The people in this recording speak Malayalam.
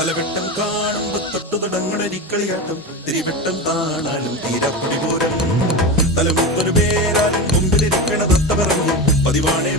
തലവെട്ടം കാണുമ്പോ തൊട്ടു തുടങ്ങണരിക്കളിയാട്ടം തിരിവെട്ടം കാണാനും തീരപ്പൊടി പോരം തലമുത്തൊരു പേരാലും മുമ്പിലിരിക്കണ തത്ത പറഞ്ഞു പതിവാണേ